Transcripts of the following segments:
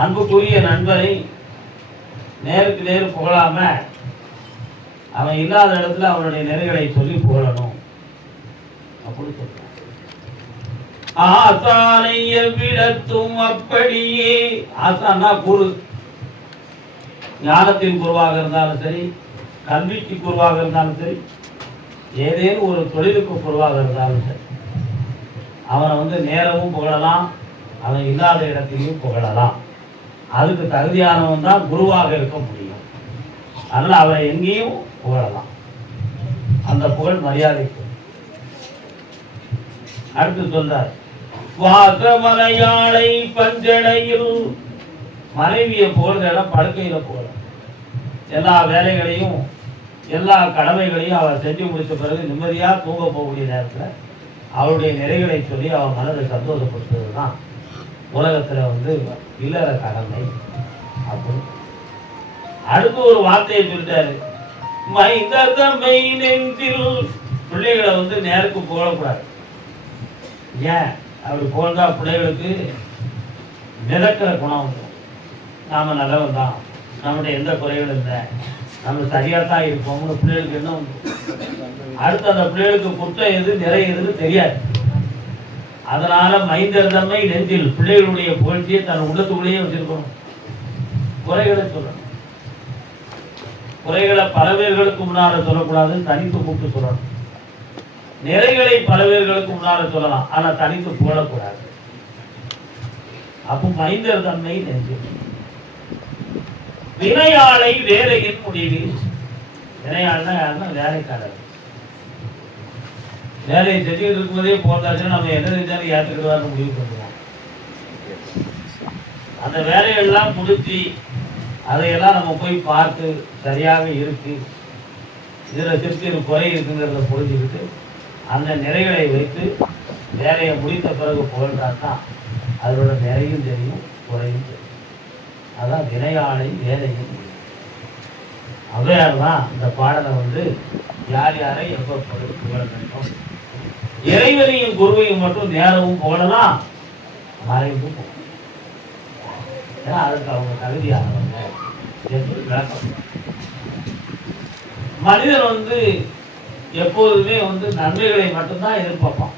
அன்புக்குரிய நண்பனை நேருக்கு நேர் புகழாம அவன் இல்லாத இடத்துல அவனுடைய நிறைகளை சொல்லி புகழணும் அப்படின்னு சொல்றான். ஆசானை எவ்விடத்தும் அப்படியே, ஆசானா குரு, ஞானத்தின் குருவாக இருந்தாலும் சரி, கல்விக்கு குருவாக இருந்தாலும் சரி, ஏதேனும் ஒரு தொழிலுக்கு குருவாக இருந்தாலும் சரி, அவனை நேரமும் புகழலாம், அவன் இல்லாத இடத்திலையும் புகழலாம். அதுக்கு தகுதியானவன் தான் குருவாக இருக்க முடியும். அதனால அவரை எங்கேயும் புகழலாம். அந்த புகழ் மரியாதைக்கு. அடுத்து சொல்றார், வாசமலையாளை பஞ்சடையில், மனைவியை புகழ்ந்த இடம் படுக்கையில புகழ. எல்லா வேலைகளையும் எல்லா கடமைகளையும் அவள் செஞ்சு முடித்த பிறகு நிம்மதியா தூங்க போகக்கூடிய நேரத்தில் அவளுடைய நிறைகளை சொல்லி அவன் மனதை சந்தோஷப்படுத்துறது தான் உலகத்துல இல்லற கடமை அப்படின்னு. அடுத்து ஒரு வார்த்தையை சொல்லிட்டாரு, மைந்தமை நெஞ்சில். பிள்ளைகளை நேருக்கு புகழக்கூடாது. ஏன் அப்படி புகழ்ந்தா பிள்ளைகளுக்கு மிதக்கிற குணம் வந்துடும். நாம நல்லவன் தான், நம்மகிட்ட எந்த குறைகளும் இல்லை, நம்ம சரியா தான் இருப்போம்னு பிள்ளைகளுக்கு என்ன வந்து. அடுத்து அந்த பிள்ளைகளுக்கு குற்றம் எது நிறை எதுன்னு தெரியாது. அதனால மைந்தர் தம்மை நெஞ்சில், பிள்ளைகளுடைய புகழ்ச்சியை தன் உள்ளத்துக்குள்ளேயே வச்சிருக்கணும். குறைகளை சொல்லணும். குறைகளை பல பேர்களுக்கு முன்னால சொல்லக்கூடாது, தனித்து கூப்பிட்டு சொல்லணும். நிறைகளை பல பேர்களுக்கு முன்னால சொல்லலாம், ஆனா தனித்து புகழக்கூடாது. அப்போ மைந்தர் தம்மை நெஞ்சில். வினையாளை வேலையின் முடிவில். வினையாள்னா யாருன்னா வேலைக்காரர். வேலையை செஞ்சுக்கிட்டு இருக்கும்போதே போட்டாச்சுன்னா நம்ம என்ன செஞ்சாலும் ஏற்றுக்கிறதான்னு முடிவு பண்ணுவோம். அந்த வேலையெல்லாம் முடிச்சு அதையெல்லாம் நம்ம போய் பார்த்து சரியாக இருக்கு, இதில் சிறு குறை இருக்குங்கிறத புரிஞ்சுக்கிட்டு அந்த நிறைகளை வைத்து வேலையை முடித்த பிறகு புகழ்ந்தாதான் அதோட நிறையும் தெரியும், குறையும் தெரியும். அதான் வினையாளை வேலையும். அவ்வையார் தான் இந்த பாடலை யார் யாரை எப்போ புகழ வேண்டும், இறைவனையும் குருவையும் மட்டும் நேரமும் புகழலாம், மறைவும் புகழலாம். ஏன்னா அதுக்கு அவங்க தகுதியானவங்க என்று விளக்கம். மனிதன் எப்போதுமே நன்மைகளை மட்டும்தான் எதிர்பார்ப்பான்.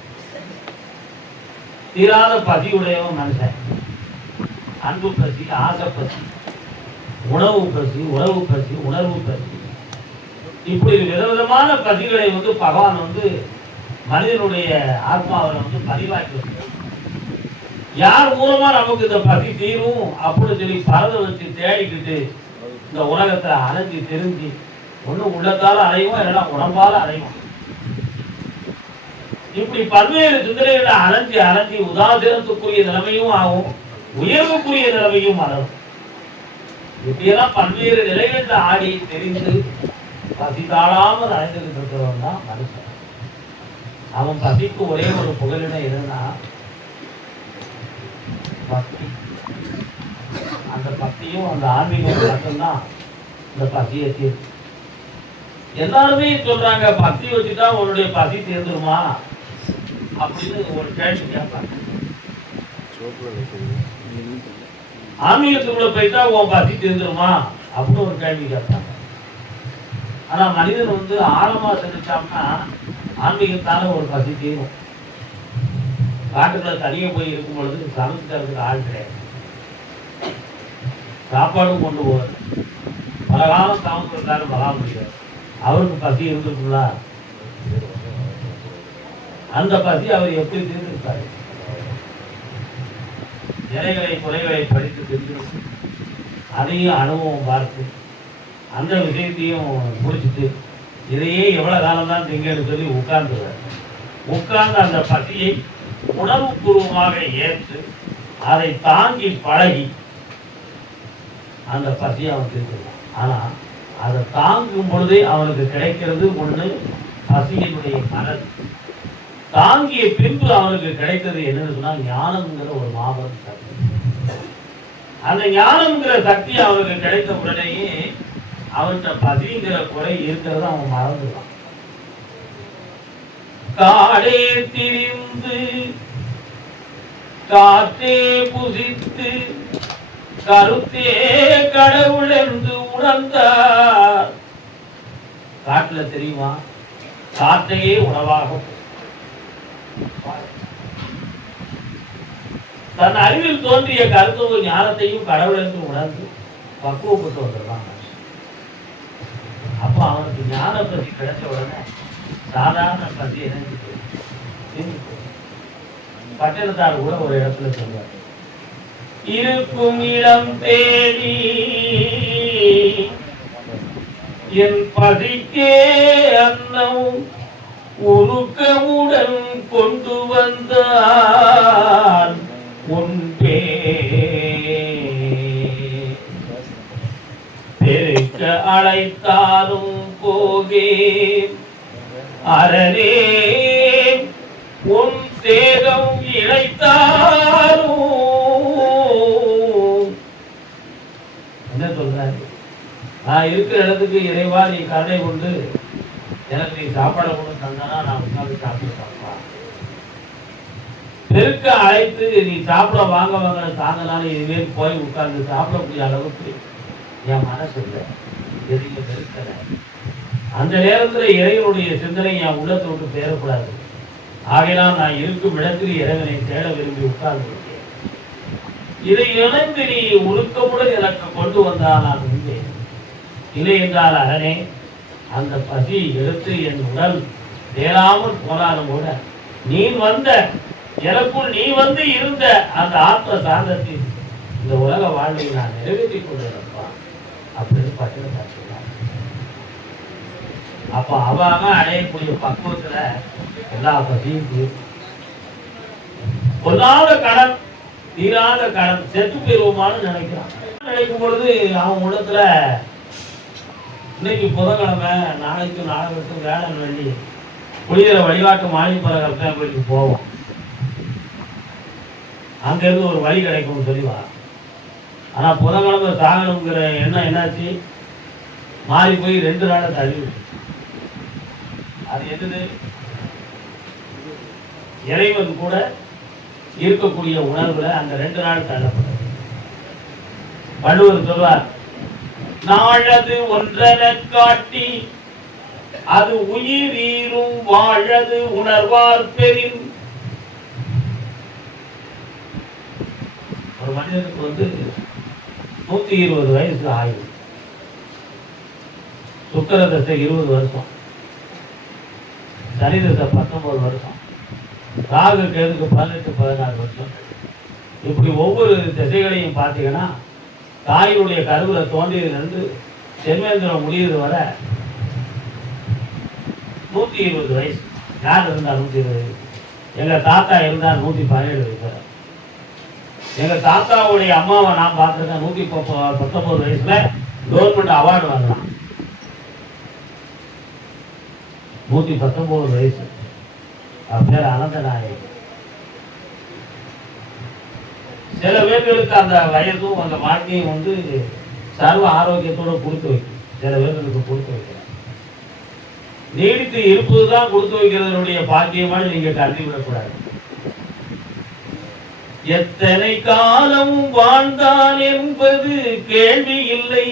தீராத பசி உடையவன் மனுஷன். அன்பு பசி, ஆசை பசி, உணவு பசி, உறவு பசி, உணர்வு பசி, இப்படி விதவிதமான பசிகளை பகவான் மனிதனுடைய ஆத்மாவை பதிவாக்கி வச்சிருக்கான். யார் மூலமா நமக்கு இந்த பசி தீரும் அப்படின்னு சொல்லி பறவை வச்சு தேடிக்கிட்டு இந்த உலகத்துல அலைஞ்சி தெரிஞ்சு ஒண்ணு உள்ளத்தால அடையும், இல்லைன்னா உடம்பால அடையும். இப்படி பல்வேறு சிந்தனைகளை அலைஞ்சி அலைஞ்சி உதாசீனத்துக்குரிய நிலைமையும் ஆகும், உயர்வுக்குரிய நிலைமையும் வளரும். இப்படியெல்லாம் பல்வேறு நிலைகள்ல ஆடி தெரிந்து பசி தாழாமல் அடைந்துகிட்டு இருக்கிறவன் தான் மனுஷன். அவன் பசிக்கு ஒரே ஒரு புகலிடம் எதுன்னா பக்தி. அந்த பக்தியும் அந்த ஆன்மீகம் மட்டும்தான் இந்த பசியை தீர்த்து. எல்லாருமே சொல்றாங்க பக்தி வச்சுட்டா உன்னுடைய பசி தீர்ந்துருமா அப்படின்னு ஒரு கேள்வி கேட்பாங்க. ஆன்மீகத்துக்குள்ள போயிட்டா உன் பசி தீர்ந்துருமா அப்படின்னு ஒரு கேள்வி கேட்பாங்க. ஆனா மனிதன் ஆழமா சிந்திச்சான்னா ஆன்மீகத்தால ஒரு பசி தீரும். காட்டுக்குள்ள தனியே போய் இருக்கும் பொழுது சமைச்சு தரதுக்கு ஆள் கிடையாது, சாப்பாடும் கொண்டு போவார், பல காலம் தாமசித்தாலும் வர முடியாது. அவருக்கு பசி இருந்துருக்குங்களா? அந்த பசி அவர் எப்படி தீர்ந்திருக்காரு? நிறைகளை குறைகளை படித்து தெரிஞ்சு அதையும் அனுபவம் பார்த்து அந்த விஷயத்தையும் முடிச்சுட்டு இதையே எவ்வளவு காலம் தான் திங்கன்னு சொல்லி உட்கார்ந்துருவார். உட்கார்ந்து அந்த பசியை உணர்வுபூர்வமாக ஏற்று அதை தாங்கி பழகி அந்த பசியை அவன் தீர்த்துவான். ஆனா அதை தாங்கும் பொழுதே அவனுக்கு கிடைக்கிறது ஒண்ணு பசியினுடைய மனது. தாங்கிய பின்பு அவனுக்கு கிடைத்தது என்னன்னு சொன்னா ஞானம்ங்கிற ஒரு மாபெரும் சக்தி. அந்த ஞானம்ங்கிற சக்தி அவனுக்கு கிடைத்த உடனேயே அவன்கிட்ட பசிங்கிற குறை இருக்கிறத அவன் மறந்துடுவான். காடே திரிந்து காற்றே புசித்து கருத்தே கடவுள் என்று உணர்ந்தார். காட்டுல தெரியுமா, காற்றையே உணவாக தன் அறிவில் தோன்றிய கருத்துவ ஞானத்தையும் கடவுள் என்று உணர்ந்து பக்குவப்பட்டு வந்துடுவாங்க. அப்ப அவனுக்கு ஞான பசி கிடைச்ச உடனே சாதாரண பசி இணைந்து பட்டினத்தார் கூட ஒரு இடத்துல சொல்வார், இருக்கும் இடம் தேடி என் பசிக்கே அன்னம் உருக்கமுடன் கொண்டு வந்தார் முன்பே பெருக்க அழைத்தாலும் போகே அரணே உன் தேகம் இழைத்தாலும். என்ன சொல்றாரு, நான் இருக்கிற இடத்துக்கு இறைவா நீ கருணை கொண்டு எனக்கு நீ சாப்பாடை கொண்டு தந்தனா நான் உட்காந்து சாப்பிட்டு சாப்பிடா. பெருக்க அழைத்து நீ சாப்பிட வாங்க வாங்க தாங்கனாலும் இதுமாரி போய் உட்கார்ந்து சாப்பிடக்கூடிய அளவுக்கு என் மனசு இல்லை, எதுக்கு பெருக்கல. அந்த நேரத்துல இறைவனுடைய சிந்தனை என் உள்ளத்தை விட்டு பேரக்கூடாது. ஆகையினால் நான் இருக்கும் இடத்தில் இறைவனை தேட விரும்பி உட்கார்ந்து இதை இணைந்து நீ உருக்கமுடன் எனக்கு கொண்டு வந்தால் நான் உண்பேன். இல்லை என்றால் அரணே அந்த பசி எடுத்து என் உடல் தேராமல் போனாலும் கூட நீ வந்த எனக்குள் நீ வந்து இருந்த அந்த ஆத்ம சாந்தத்தின் இந்த உலக வாழ்வை நான் நிறைவேற்றிக் கொண்டிருப்பான் அப்படின்னு பட்டினத்தார் சொன்னார். அப்ப அவங்க அடையக்கூடிய பக்குவத்துல எல்லா பசியும் தீரும். பொல்லாத கடன் தீராத கடன் செத்து போயிருவோமான்னு நினைக்கிறான். நினைக்கும் பொழுது அவன் உள்ளத்துல இன்னைக்கு புதன்கிழமை நாளைக்கு நாளைக்கு வேளாண் வெள்ளி புனிதர வழிபாட்டு மாணிப்பர கருத்தாம்படிக்கு போவோம், அங்கிருந்து ஒரு வழி கிடைக்கும்னு சொல்லிவா. ஆனா புதன்கிழமை சாகணுங்கிற எண்ணம் என்னாச்சு, மாறி போய் 2 நாளை தள்ளி. அது என்னது, இறைவன் கூட இருக்கக்கூடிய உணர்வுல அந்த 2 நாள் தள்ளப்படும். வள்ளுவர் சொல்வார், நாளது ஒன்றென காட்டி அது உயிரீரும் வாழது உணர்வார் பெரின். ஒரு மனிதனுக்கு 120 வயசு ஆயுள், சுக்கிர தசை 20 வருஷம், சனி தசை 19 வருஷம், ராகு கேதுக்கு 18-14 வருஷம். இப்படி ஒவ்வொரு திசைகளையும் பார்த்தீங்கன்னா தாயினுடைய கருவுல தோன்றியதிலிருந்து சென்மேந்திரம் முடியுது வர 120 வயசு. யார் இருந்தா 120 வயசு? எங்க தாத்தா இருந்தார் 117 வயசு. எங்க தாத்தாவுடைய அம்மாவை நான் பார்த்துருக்கேன் 119 வயசுல கவர்மெண்ட் அவார்டு வாங்கலாம். 119 வயசு. பேர் அனந்தநாயகி. சில பேர்களுக்கு அந்த வயதும் அந்த வாழ்க்கையும் சர்வ ஆரோக்கியத்தோட கொடுத்து வைக்கும், சில பேர்களுக்கு கொடுத்து வைக்கிறார். நீடித்து இருப்பதுதான் கொடுத்து வைக்கிறதனுடைய பாக்கியமாக நீங்க கருதி விடக்கூடாது. எத்தனை காலம் வாழ்ந்தான் என்பது கேள்வி இல்லை,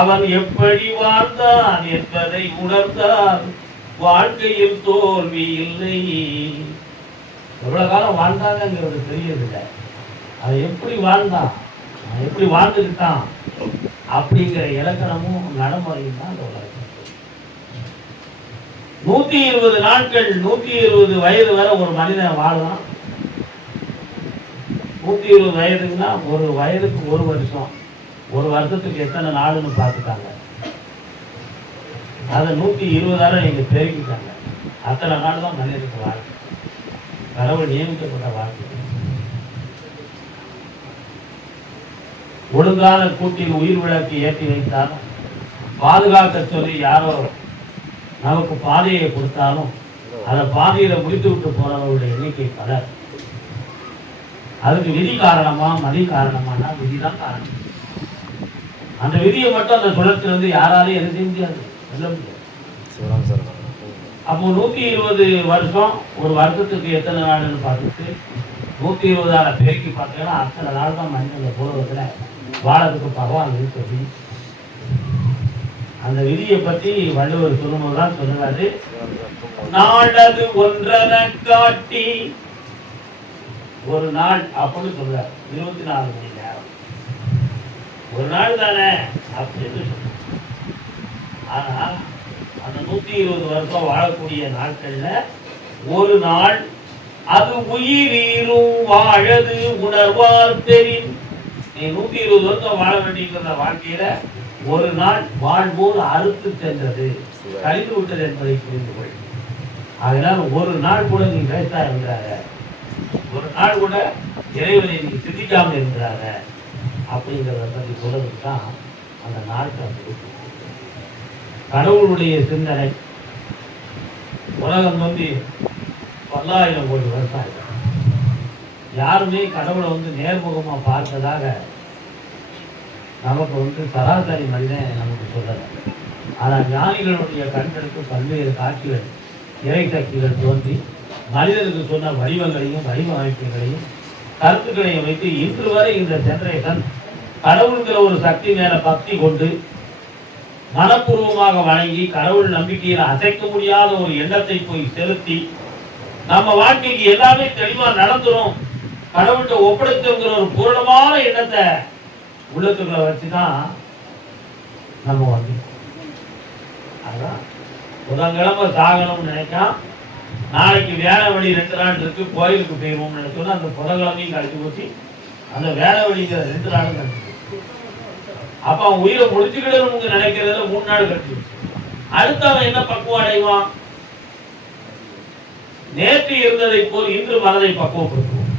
அவன் எப்படி வாழ்ந்தான் என்பதை உணர்ந்தான், வாழ்க்கையில் தோல்வி இல்லை. எவ்வளவு காலம் வாழ்ந்தாங்கிறது தெரியதில்லை, அதை எப்படி வாழ்ந்தான், எப்படி வாழ்ந்துக்கிட்டான் அப்படிங்கிற இலக்கணமும் நடைமுறையும் தான் அந்த உலகம். 120 நாட்கள் 120 வயது வரை ஒரு மனிதன் வாழலாம். 120 வயதுன்னா ஒரு வயதுக்கு 1 வருஷம், ஒரு வருஷத்துக்கு எத்தனை நாளுன்னு பார்த்துட்டாங்க. அதை 120 நீங்க பெருக்கிட்டாங்க. அத்தனை நாள் தான் மனிதனுக்கு வாழ்க்கை, கடவுள் நியமிக்கப்பட்ட வாழ்க்கை. ஒழுங்கான கூட்டில் உயிர் விளக்கு ஏற்றி வைத்தாலும், பாதுகாக்க சொல்லி யாரோ நமக்கு பாதையை கொடுத்தாலும் அதை பாதையில முடித்து விட்டு போறவர்களுடைய எண்ணிக்கை பலர். அதுக்கு விதி காரணமா மதி காரணமானா விதிதான் காரணம். அந்த விதியை மட்டும் அந்த சுழற்சியிலிருந்து யாராலையும் என்ன செய்ய முடியாது, சொல்ல முடியாது. அப்போ 120 வருஷம் ஒரு வருஷத்துக்கு எத்தனை நாள்னு பார்த்துட்டு 120 பெருக்கி பார்த்தீங்கன்னா அத்தனை நாள் தான் மனிதன் இந்த பூர்வத்துல வாழறதுக்கு பகவான் சொல்லி அந்த விதியை பத்தி வள்ளுவர் சொல்லும்போது தான் சொல்லுவாரு, நாளது ஒன்றன காட்டி ஒரு நாள் அப்படின்னு சொல்றாரு. 24 மணி நேரம் ஒரு நாள் தானே அப்படின்னு சொல்ற. ஆனா அந்த 120 வருஷம் வாழக்கூடிய நாட்கள்ல ஒரு நாள் அது உயிரீரும் வாழது உணர்வார் தெரின். நீ 120 வருஷம் வாழ வேண்டிய வாழ்க்கையில ஒரு நாள் வாழ்வோர் அறுத்து சென்றது, கழிந்து விட்டது என்பதை புரிந்து கொள். அதனால் ஒரு நாள் கூட நீ வேஸ்டா இருக்கிறாங்க, ஒரு நாள் கூட இறைவனை நீ சிந்திக்காம இருக்கிறாங்க அப்படிங்கிறத பற்றி சொல்றதுக்கு தான் அந்த நாட்கள். கடவுளுடைய சிந்தனை உலகம் வந்து 10,000 கோடி வருஷம் ஆயிடும். யாருமே கடவுளை நேர்முகமா பார்த்ததாக நமக்கு சராசரி மனிதன் நமக்கு சொல்லலை. ஆனால் ஞானிகளுடைய கண்களுக்கு பல்வேறு காட்சிகள், இறை சக்திகள் தோன்றி மனிதனுக்கு சொன்ன வடிவங்களையும் வடிவமைப்புகளையும் கருத்துக்களையும் வைத்து இன்று வரை இந்த ஜெனரேஷன் கடவுளுங்கிற ஒரு சக்தி மேல பக்தி கொண்டு மனப்பூர்வமாக வணங்கி கடவுள் நம்பிக்கையில் அசைக்க முடியாத ஒரு எண்ணத்தை போய் செலுத்தி நம்ம வாழ்க்கைக்கு எல்லாமே தெளிவா நடந்துரும், கடவுள்கிட்ட ஒப்படைச்சுங்கிற ஒரு பூரணமான எண்ணத்தை உள்ளத்துக்குள்ள வச்சுதான் நம்ம அதான் புதன்கிழமை சாகணும்னு நினைக்கா, நாளைக்கு வேலை வழி 2 நாள் இருக்கு கோயிலுக்கு போயிருவோம்னு நினைச்சோன்னா அந்த புதன்கிழமையும் கழிச்சு போச்சு, அந்த வேலை வழிங்கிற 2 நாளும் கழிச்சு. அப்ப அவன் உயிரை முடிச்சுக்கிடணும்னு நினைக்கிறதுல 3 நாள் கழிச்சு. அடுத்து அவன் என்ன பக்குவம் அடைவான்? நேற்று இருந்ததை போல் இன்று மனதை பக்குவப்படுத்துவோம்,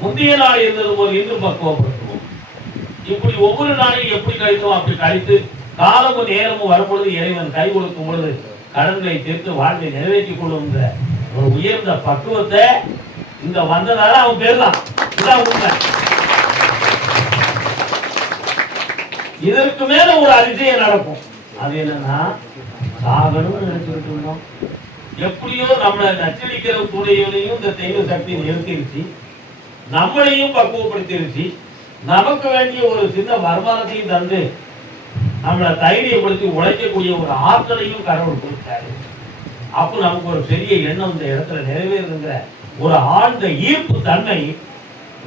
முந்தைய நாள் இருந்தது போல் இன்று பக்குவப்படுத்துவோம். இப்படி ஒவ்வொரு நாளையும் எப்படி கழித்தோம் அப்படி கழித்து காலமும் நேரமும் வரும்பொழுது இறைவன் கை கொடுக்கும் பொழுது கடன்களை தீர்த்து வாழ்வை நிறைவேற்றிக் கொள்ளுங்கிற ஒரு உயர்ந்த பக்குவத்தை இங்க வந்ததால அவன் பேர்தான். இதான் உண்மை. இதற்கு மேல ஒரு அதிசயம் நடக்கும். அது என்னன்னா, சாகணும்னு நினைச்சுட்டு இருந்தோம், எப்படியோ நம்மளை நச்சரிக்கிற துணையோடையும் இந்த தெய்வ சக்தி நிறுத்திருச்சு, நம்மளையும் பக்குவப்படுத்திருச்சு, நமக்கு வேண்டிய ஒரு சின்ன வருமானத்தையும் தந்து நம்மளை தைரியப்படுத்தி உழைக்கக்கூடிய ஒரு ஆற்றலையும் கடவுள் கொடுத்தாரு. அப்போ நமக்கு ஒரு பெரிய எண்ணம் இந்த இடத்துல நிறைவேறுங்கிற ஒரு ஆழ்ந்த ஈர்ப்பு தன்மை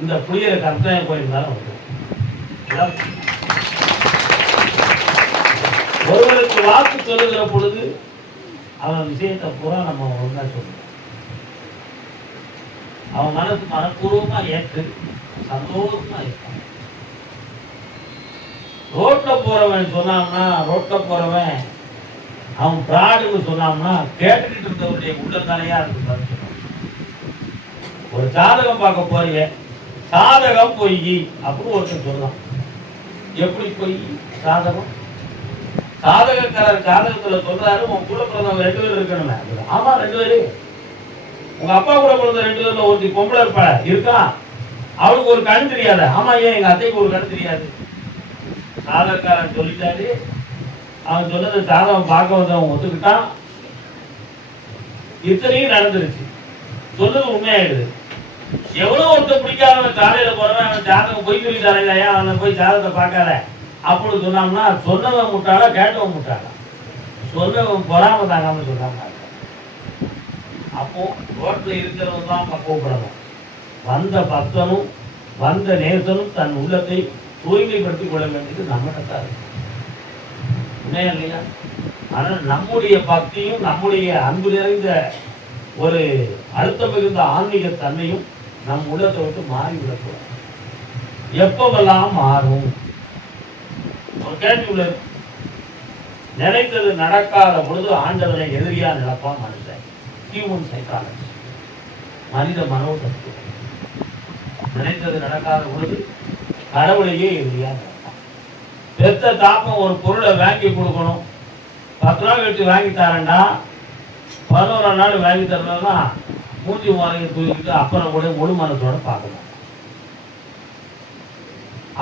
இந்த புளியரை கர்த்தனை கோயில் வந்து ஒருவருக்கு வாக்கு சொல்லுகிற பொழுது அவன் விஷயத்தை பூரா நம்ம ஒழுங்கா சொல்லணும். அவன் மனப்பூர்வமா ஏற்று சந்தோஷமா இருப்பான். ரோட்ல போறவன் சொன்னான்னா, ரோட்ல போறவன் அவன் பிராடுன்னு சொன்னான்னா கேட்டுக்கிட்டு இருந்தவருடைய உள்ளத்தாலையா இருக்கு. ஒரு ஜாதகம் பார்க்க போறீங்க, சாதகம் பொய் அப்படின்னு ஒருத்தர் சொல்லலாம். எப்படி பொய்? சாதகம் சாதகக்காரர் ஜாதகத்துல சொல்றாரு, உன் கூட பிறந்தவங்க 2 பேர் இருக்கணுமே. ஆமா 2 பேரு. உங்க அப்பா கூட பிறந்த 2 பேர்ல ஒருத்தி பொம்பளை இருப்பா இருக்கா, அவளுக்கு ஒரு கண் தெரியாது. ஆமா, ஏன் எங்க அத்தைக்கு ஒரு கண் தெரியாது? சாதகக்காரன் சொல்லிட்டாரு. அவன் சொன்னது சாதகம் பார்க்க வந்தவன் ஒத்துக்கிட்டான். இத்தனையும் நடந்துருச்சு. சொன்னது உண்மையாயிடுது. எவ்வளவு ஒருத்தர் பிடிக்காதவன் காலையில போறவன் அவன் ஜாதகம் போய் சொல்லிட்டாரா, அவனை போய் ஜாதகத்தை பார்க்காத அப்படின்னு சொன்னான்னா சொன்னவன் முட்டாளா கேட்டவன் முட்டாளா? சொன்னவன் பொறாம தாங்காம சொன்னாங்க. அப்போ ரோட்ல இருக்கிறவன் தான் பக்குவப்படணும். வந்த பக்தனும் வந்த நேசனும் தன் உள்ளத்தை தூய்மைப்படுத்திக் கொள்ள வேண்டியது நம்மகிட்ட இருக்கு. உண்மையா இல்லையா? ஆனால் நம்முடைய பக்தியும் நம்முடைய அன்பு நிறைந்த ஒரு அழுத்தம் மிகுந்த ஆன்மீக தன்மையும் நம் உள்ளத்தை விட்டு மாறிவிடக்கூடாது. எப்பவெல்லாம் மாறும்? ஒரு கேள்வி உள்ளது. நினைத்தது நடக்காத பொழுது ஆண்டவனை எதிரியா நினைப்பான் மனுஷன். ஹியூமன் சைக்காலஜி, மனித மனோதத்துவம். நினைத்தது நடக்காத பொழுது கடவுளையே எதிரியா நினைப்பான். பெத்த தாக்கம் ஒரு பொருளை வாங்கி கொடுக்கணும், 10 நாள் கழிச்சு வாங்கி தரேன்டா, 11ஆம் நாள் வாங்கி தரலன்னா மூஞ்சி மாலையை தூக்கிட்டு அப்புறம் கூட முழு மனத்தோட பார்க்கணும்.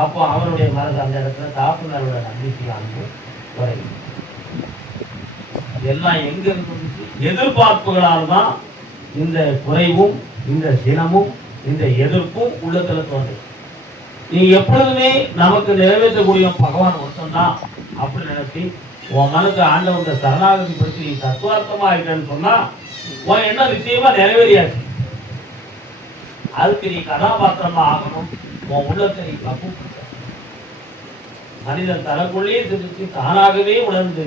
அப்போ அவருடைய மனது அந்த இடத்துல தாக்குனரோட நம்பிக்கை அன்பு குறையும். எல்லாம் எங்க இருந்து? எதிர்பார்ப்புகளால் தான் இந்த குறைவும் இந்த சினமும் இந்த எதிர்ப்பும் உள்ளத்துல தோன்றும். நீ எப்பொழுதுமே நமக்கு நிறைவேற்றக்கூடிய பகவான் ஒருத்தன் தான் அப்படி நினைச்சு உன் மனசு ஆண்டவங்க சரணாகதி பற்றி நீ தத்துவார்த்தமா இருக்கன்னு சொன்னா உன் என்ன நிச்சயமா நிறைவேறியாச்சு. அதுக்கு நீ கதாபாத்திரமா ஆகணும். உன் உள்ளத்தை நீ பக்குவப்படுத்த மனிதன் தனக்குள்ளேயே சிந்தித்து தானாகவே உணர்ந்து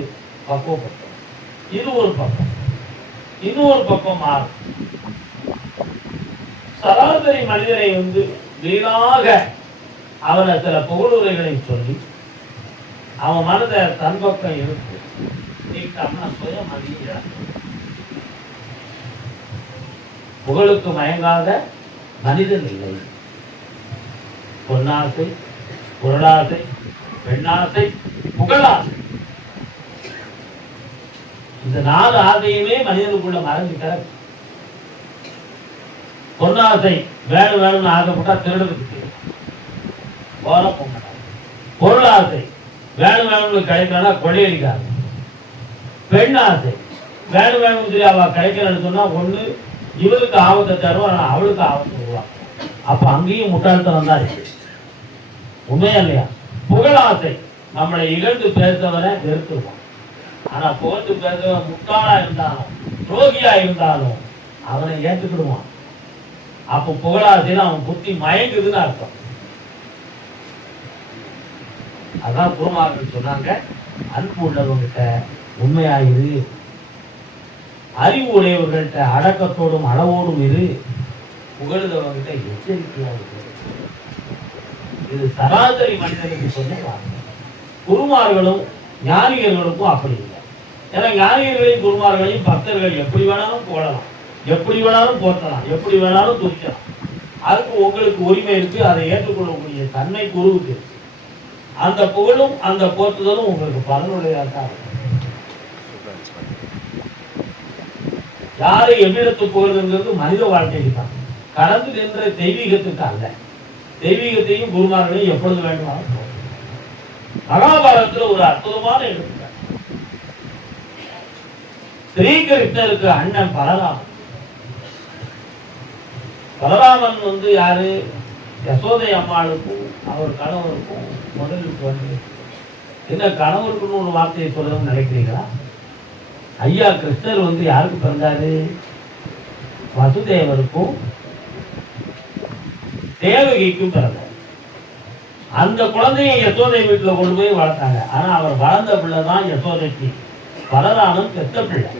பக்குவப்படுத்த. இது ஒரு பக்கம். இன்னொரு பக்கம் மாறும். சராசரி மனிதனை வீணாக அவனை சில புகழுரைகளை சொல்லி அவன் மனதை தன் பக்கம் இருக்கு நீக்காம சுயம் அறிய புகழுக்கு மயங்காத மனிதன் இல்லை. பொன்னாசை, பொருளாசை, பெண்ணாசை, புகழாசை, இந்த 4 ஆசையுமே மனிதனுக்குள்ள மறைஞ்சு கிடக்கு. பொன்னாசை வேணும் வேணும்னு ஆசைப்பட்டா திருடுறதுக்கு போற போங்க. பொருளாசை வேணும் வேணும்னு கிடைக்கலன்னா கொள்ளையடிக்காது. பெண் ஆசை வேணும் வேணும்னு சொல்லி அவ கிடைக்கலன்னு சொன்னா ஒண்ணு இவருக்கு ஆபத்தை தருவா, அவளுக்கு ஆபத்து வருவான். அப்ப அங்கேயும் முட்டாள்தனம் தான் இருக்கு. உண்மையா இல்லையா? புகழாசை நம்மளை இகழ்ந்து பேசவனை வெறுத்துருவான். ஆனா புகழ்ந்து பேசவன் முட்டாளா இருந்தாலும் துரோகியா இருந்தாலும் அவனை ஏற்றுக்கிடுவான். அப்போ புகழாசைன்னு அவன் புத்தி மயங்குதுன்னு அர்த்தம். அதான் குருமார்கள் சொன்னாங்க, அன்பு உள்ளவங்கிட்ட உண்மையாயிரு, அறிவு உடையவர்கள்ட்ட அடக்கத்தோடும் அளவோடும் இரு, புகழுதவங்கிட்ட எச்சரிக்கையாக. இது சராசரி மனிதனுக்கு சொன்ன வார்த்தை. குருமார்களும் ஞானிகளுக்கும் அப்படி இல்லை. ஏன்னா ஞானிகர்களையும் குருமார்களையும் பக்தர்கள் எப்படி வேணாலும் போடலாம், எப்படி வேணாலும் போற்றலாம், எப்படி வேணாலும் துதிக்கலாம். அதுக்கு உங்களுக்கு உரிமை இருக்கு. அதை ஏற்றுக்கொள்ளக்கூடிய தன்மை குருவுக்கு இருக்கு. அந்த புகழும் அந்த போற்றுதலும் உங்களுக்கு பலனுடையதாக. யாரை எவ்விடத்து புகழ்ங்கிறது மனித வாழ்க்கைக்கு தான், கடந்து நின்ற தெய்வீகத்துக்கு அல்ல. தெய்வீகத்தையும் குருமார்களையும் எப்பொழுது வேண்டுமானாலும். மகாபாரதத்தில் ஒரு அற்புதமான எடுத்துக்காட்டு. ஸ்ரீகிருஷ்ணருக்கு அண்ணன் பலராமன். பலராமன் யாரு? யசோதை அம்மாளுக்கும் அவர் கணவருக்கும் முதலில் என்ன கணவருக்குன்னு ஒரு வார்த்தையை சொல்லணும்னு நினைக்கிறீங்களா? ஐயா கிருஷ்ணர் யாருக்கு பிறந்தாரு? வசுதேவருக்கும் தேவகிக்கும் பிறந்தார். அந்த குழந்தைய யசோதை வீட்டுல கொண்டு போய் வளர்த்தாங்க. ஆனா அவர் வளர்ந்த பிள்ளைதான் யசோதைக்கு. பலராமன் பெத்த பிள்ளை.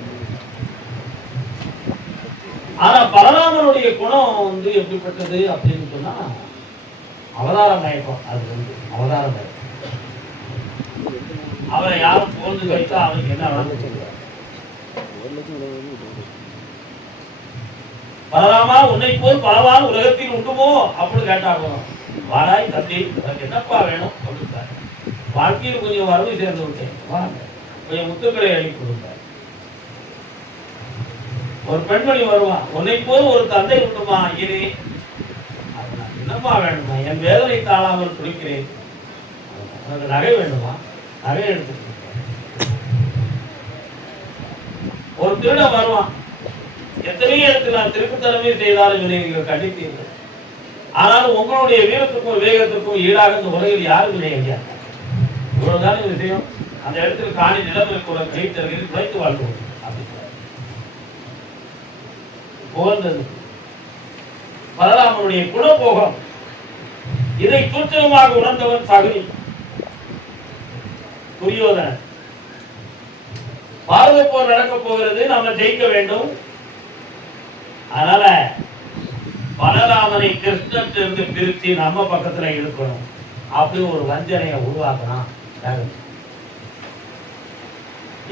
ஆனா பலராமனுடைய குணம் எப்படிப்பட்டது அப்படின்னு சொன்னா அவதார மயக்கம். அது அவதார மயக்கம். அவரை யாரும் போந்து வைத்தா அவனுக்கு என்ன வளர்ந்து பலராமா உன்னை போல் பலவான் உலகத்தில் உண்டுமோ அப்படின்னு கேட்டாங்க. வாராய் தம்பி, உனக்கு என்னப்பா வேணும் அப்படின்ட்டார். வாழ்க்கையில் கொஞ்சம் வரவு சேர்ந்து விட்டேன், வாங்க கொஞ்சம் முத்துக்களை அள்ளி கொடுத்தார். ஒரு பெண்மணி வருவான், உன்னை போல் ஒரு தந்தை உண்டுமா ஐயனே? என்னப்பா வேணுமா? என் வேதனை தாழாமல் துடிக்கிறேன், உனக்கு நகை வேண்டுமா? நகை எடுத்து. ஒரு திருடன் வருவான், எத்தனையோ இடத்துல நான் திருப்புத்தனமே செய்தாலும் இவனை நீங்கள் கண்டித்தீர்கள், ஆனாலும் உங்களுடைய வீரத்துக்கும் வேகத்துக்கும் ஈடாக இந்த உலகில் யாரும் இல்லை ஐயா. இவ்வளவுதானே விஷயம். அந்த இடத்துல காணி நிலம் இருக்கிற கைத்தறிகள் குறைத்து வாழ்வோம் அப்படின்னு புகழ்ந்தது பலராமனுடைய குணபோகம். இதை சூட்சமாக உணர்ந்தவன் சகுனி. துரியோதனன் பாரத போர் நடக்க போகிறது, நாம ஜெயிக்க வேண்டும். அதனால பலராமனை கிருஷ்ணத்திலிருந்து பிரித்து நம்ம பக்கத்துல இருக்கணும் அப்படி ஒரு வஞ்சனையை உருவாக்கணும்.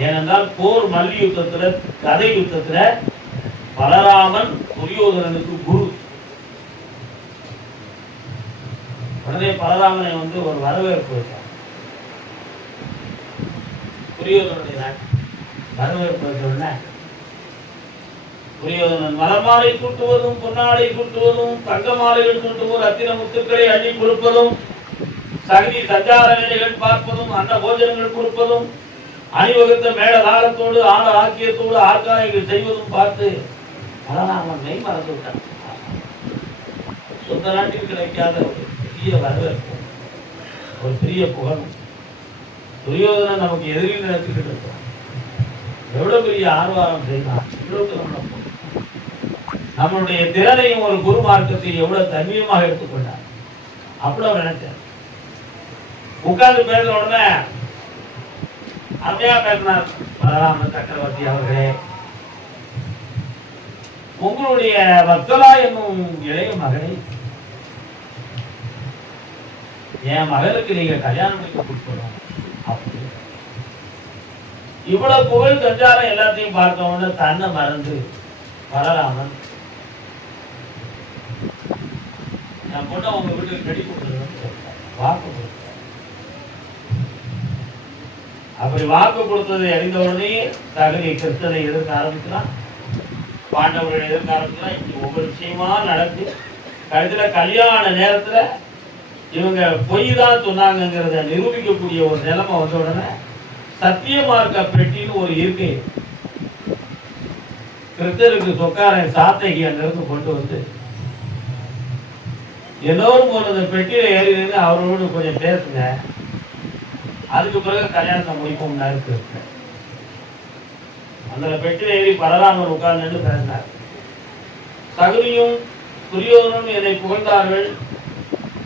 ஏனென்றால் போர் மல்யுத்தத்துல கதை யுத்தத்துல பலராமன் துரியோதனனுக்கு குரு. உடனே பலராமனை ஒரு வரவேற்பு வச்சார். துரியோதனுடைய வரவேற்பு வச்ச உடனே துரியோதனன் மலர்மாலை சூட்டுவதும் பொன்னாடை சூட்டுவதும் தங்க மாலைகள் சூட்டுவதும் ரத்தின முத்துக்களை அள்ளி கொடுப்பதும் சகதி சஞ்சார நிலைகள் பார்ப்பதும் அன்ன போஜனங்கள் கொடுப்பதும் அணிவகுத்த மேல தாளத்தோடு ஆன ஆக்கியத்தோடு ஆர்கானைகள் செய்வதும் பார்த்து பலராமன் மெய் மறந்து விட்டான். சொந்த நாட்டில் கிடைக்காத ஒரு பெரிய வரவேற்பு, ஒரு பெரிய புகழும். துரியோதனன் நமக்கு எதிரில் நினைத்துக்கிட்டு இருக்கிறோம். எவ்வளவு பெரிய ஆர்வாரம் செய்யலாம், எவ்வளவு நம்மளுடைய திறனையும் ஒரு குரு மார்க்கத்தை எவ்வளவு தன்மையமாக எடுத்துக்கொண்டார். அவ்வளவு நினைச்சார். உட்கார்ந்து பேச உடனே அருமையா பேசினார். பலராம சக்கரவர்த்தி அவர்களே, உங்களுடைய வத்சலா என்னும் இளைய மகனை என் மகளுக்கு நீங்க கல்யாணம் முடிக்க கொடுக்கணும். அப்படி இவ்வளவு புகழ் சஞ்சாரம் எல்லாத்தையும் பார்த்தவொன்னு தன்னை மறந்து பலராமன், என் பொண்ணை உங்க வீட்டுக்கு கட்டி கொடுக்கணும்னு சொல்றார். வாக்கு கொடுத்தார். அப்படி வாக்கு கொடுத்ததை அறிந்தவுடனே சகலி கிருஷ்ணனை எதிர்க்க ஆரம்பிக்கிறான், பாண்டவர்கள் எதிர்க்க ஆரம்பிக்கிறான். இப்படி ஒவ்வொரு விஷயமா நடந்து கடைசியில கல்யாண நேரத்துல இவங்க பொய் தான் சொன்னாங்கிறத நிரூபிக்கக்கூடிய ஒரு நிலைமை வந்த உடனே சத்தியமார்க்க பெட்டின்னு ஒரு இருக்கை கிருஷ்ணருக்கு சொக்காரன் சாத்தைக்கு அங்கிருந்து கொண்டு வந்து எல்லோரும் ஒரு அந்த பெட்டியில ஏறி நின்று அவரோடு கொஞ்சம் பேசுங்க, அதுக்கு பிறகு கல்யாணத்தை முடிப்போம்னா இருக்கு. அந்த பெட்டியில ஏறி பலராமர் உட்கார்ந்து பேசினார். சகுனியும் துரியோதனும் என்னை புகழ்ந்தார்கள்.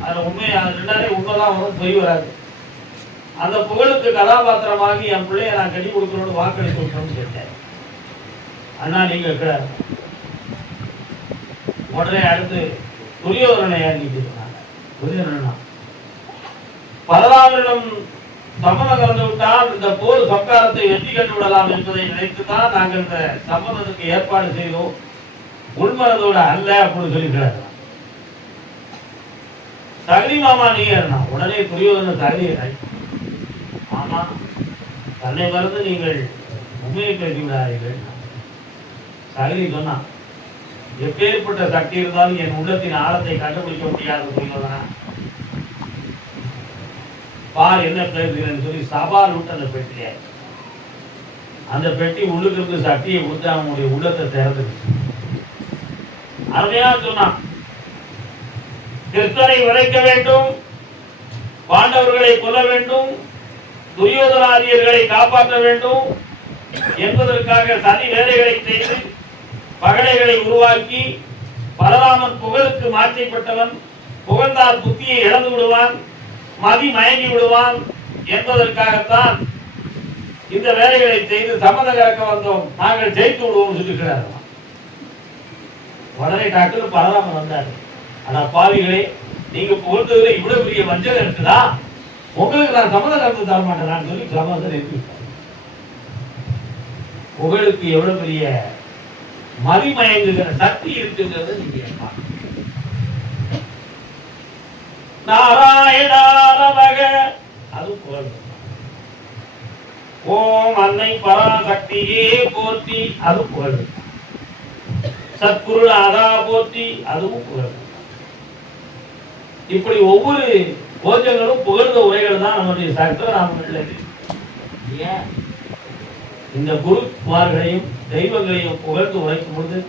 அது உண்மை, அது ரெண்டாரே உண்மைதான் வரும், பொய் வராது. அந்த புகழுக்கு கதாபாத்திரமாகி என் பிள்ளைய நான் கட்டி கொடுக்கணும்னு வாக்களித்து விட்டோம்னு கேட்டேன். அண்ணா நீங்க உடனே அடுத்து துரியோதனனை இறங்கிட்டு சொன்னாங்க. துரியோதனா பலராமரிடம் சம்மதம் கலந்து விட்டால் இந்த போர் சம்காரத்தை வெற்றி கண்டு விடலாம் என்பதை நினைத்துதான் நாங்கள் இந்த சம்மதத்துக்கு ஏற்பாடு செய்தோம், உள்மனதோட அல்ல அப்படின்னு சொல்லிக்கிறார். சகலி மாமா நீ ஏறினா உடனே துரியோதன சகலியை, ஆமா தன்னை மறந்து நீங்கள் உண்மையை பேசி விடாதீர்கள். சகலி சொன்னா, எப்பேற்பட்ட சக்தி இருந்தாலும் என் உள்ளத்தின் ஆழத்தை கண்டுபிடிக்க முடியாது துரியோதனா, பார் என்ன பேசுகிறேன்னு சொல்லி சவால் விட்டு அந்த பெட்டிய, அந்த பெட்டி உள்ளுக்கு இருந்து சக்தியை கொடுத்து அவனுடைய உள்ளத்தை திறந்துருச்சு. அருமையா சொன்னான், கிருஷ்ணனை விளைக்க வேண்டும், பாண்டவர்களை கொல்ல வேண்டும், துரியோதனாதியர்களை காப்பாற்ற வேண்டும் என்பதற்காக சதி வேலைகளை செய்து பகடைகளை உருவாக்கி பலராமன் புகழுக்கு மாற்றப்பட்டவன், புகழ்ந்தால் புத்தியை இழந்து விடுவான், மதி மயங்கி விடுவான் என்பதற்காகத்தான் இந்த வேலைகளை செய்து சம்மத கலக்க வந்தோம், நாங்கள் ஜெயித்து விடுவோம் சொல்லிக்கிறார்கள். உடனே டாக்டர் பலராமன் வந்தார். ஆனா பாவிகளே, நீங்க புகழ்ந்ததுல இவ்வளவு பெரிய வஞ்சகம் இருக்குதா, உங்களுக்கு நான் சம்மத கலந்து தர மாட்டேன் சொல்லி சம்மதம் எடுத்துட்டார். புகழுக்கு எவ்வளவு பெரிய மதிமயங்குகிற சக்தி இருக்குங்கிறது நீங்க நாராயணாரவக அது புகழ். ஓம் அன்னை பராசக்தியே போற்றி அது புகழ். சத்குரு ஆதா போற்றி அதுவும் புகழ். இப்படி ஒவ்வொரு கோஜங்களும் புகழ்ந்த உரைகள் தான் நம்முடைய சக்கரநாமங்கள். ஏன் இந்த குருமார்களையும் தெய்வங்களையும் புகழ்ந்து உரைக்கும் பொழுது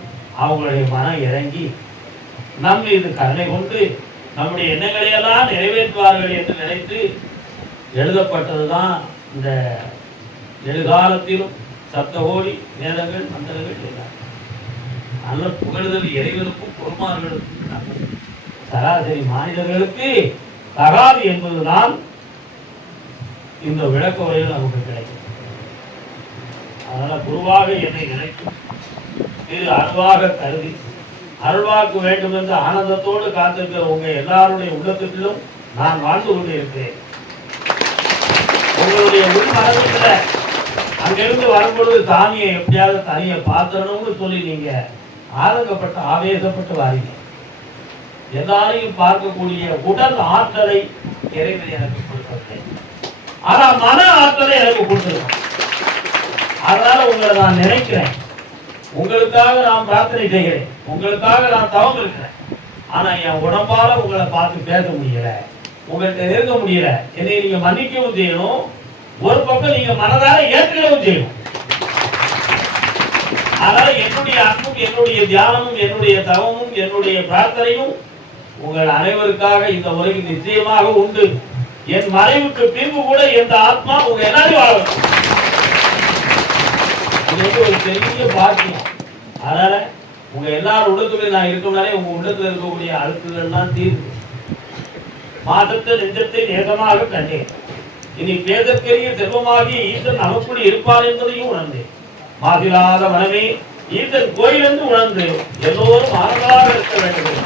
அவங்களுடைய மனம் இறங்கி நம் மீது கருணை கொண்டு நம்முடைய எண்ணங்களை எல்லாம் நிறைவேற்றுவார்கள் என்று நினைத்து எழுதப்பட்டதுதான் இந்த எழுகாலத்திலும் சப்தகோடி வேதங்கள் மந்திரங்கள் எல்லாம். நல்ல புகழ்தல் இறைவனுக்கும் குருமார்களுக்கும் சராசரி மனிதர்களுக்கு தகாது என்பதுதான் இந்த விளக்க உரையில் நமக்கு கிடைக்கும். அதனால குருவாக என்னை நினைக்கும் இது அருள்வாக கருதி அருள்வாக்கு வேண்டும் என்று ஆனந்தத்தோடு காத்திருக்கிற உங்க எல்லாருடைய உள்ளத்திலும் நான் வாழ்ந்து கொண்டு இருக்கிறேன். உங்களுடைய உள் மனதில் அங்கிருந்து வரும்பொழுது சாமியை எப்படியாவது தனியை பார்த்தணும்னு சொல்லி நீங்க ஆதங்கப்பட்டு ஆவேசப்பட்டு வாரீங்க. எல்லாரையும் பார்க்கக்கூடிய உடல் ஆற்றலை இறைவன் எனக்கு கொடுத்திருக்கேன், ஆனா மன ஆற்றலை எனக்கு கொடுத்திருக்கேன். அதனால உங்களை நான் நினைக்கிறேன், உங்களுக்காக நான் பிரார்த்தனை செய்கிறேன், உங்களுக்காக நான் தவம் இருக்கிறேன். ஆனா என் உடம்பால உங்களை பார்த்து பேச முடியல, உங்கள்கிட்ட இருக்க முடியல. என்னை நீங்க மன்னிக்கவும் செய்யணும், ஒரு பக்கம் நீங்க மனதால ஏற்றுக்கவும் செய்யணும். அதனால என்னுடைய அன்பும் என்னுடைய தியானமும் என்னுடைய தவமும் என்னுடைய பிரார்த்தனையும் உங்கள் அனைவருக்காக இந்த உலகில் நிச்சயமாக உண்டு. என் மறைவுக்கு பின்பு கூட எந்த ஆத்மா உங்க எல்லாரையும் வாழ வைக்கும். இது வந்து ஒரு பெரிய பாக்கியம். அதனால உங்க எல்லாரும் உள்ளத்துல நான் இருக்கனாலே உங்க உள்ளத்துல இருக்கக்கூடிய அழுக்குகள்லாம் தீர்வு. மாதத்தை நெஞ்சத்தை நேசமாக கண்டேன். இனி பேதற்கரிய செல்வமாகிய ஈசன் நமக்குள் இருப்பார் என்பதையும் உணர்ந்தேன். மாதிராத மனமே ஈசன் கோயில் என்று உணர்ந்து எல்லோரும் ஆனந்தமாக இருக்க வேண்டும்.